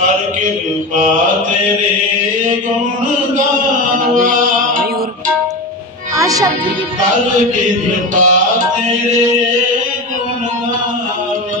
ਕਰ ਕਿਰਪਾ ਤੇਰੇ ਗੁਣ ਗਾਵਾ। ਆ ਸ਼ਬਦ ਦੀ ਕਰ ਕਿਰਪਾ ਤੇਰੇ ਗੁਣ ਗਾਵਾ।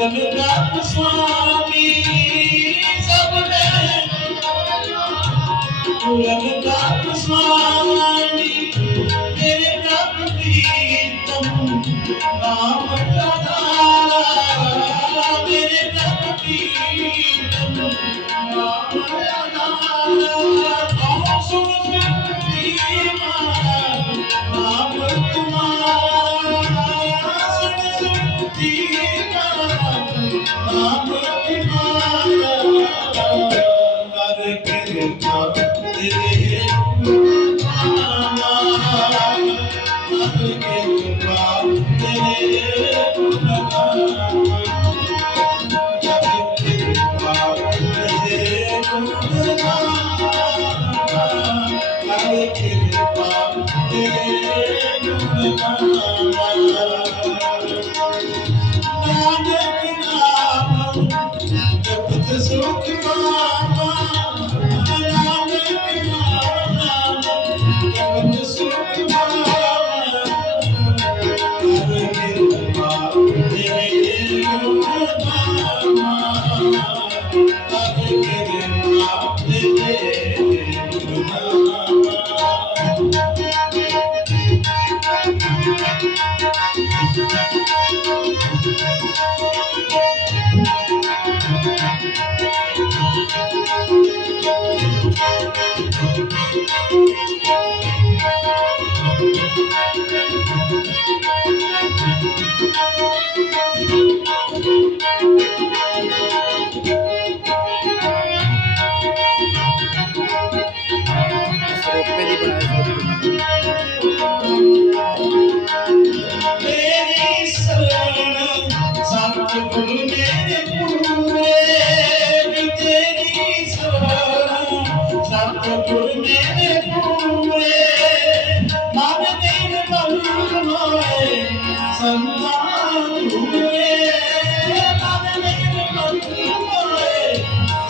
ਜਗ ਰੱਬ ਸੁਆਮੀ ਸਭ ਦੇ ਜਗ ਰੱਬ ਸੁਆਮੀ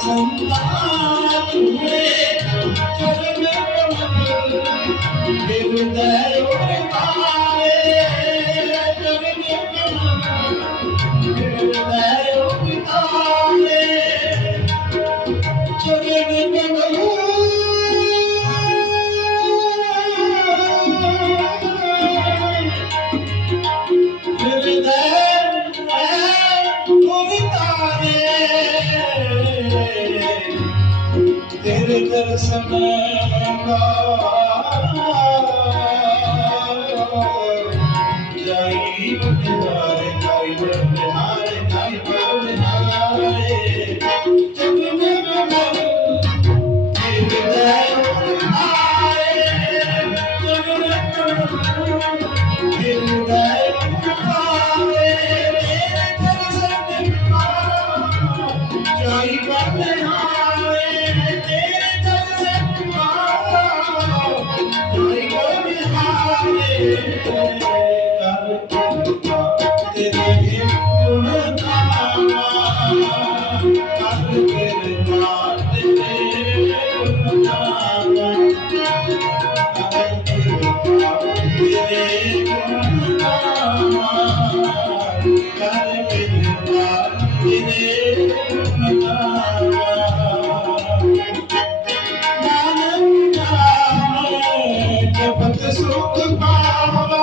Give me that Thank you. Super Bowl.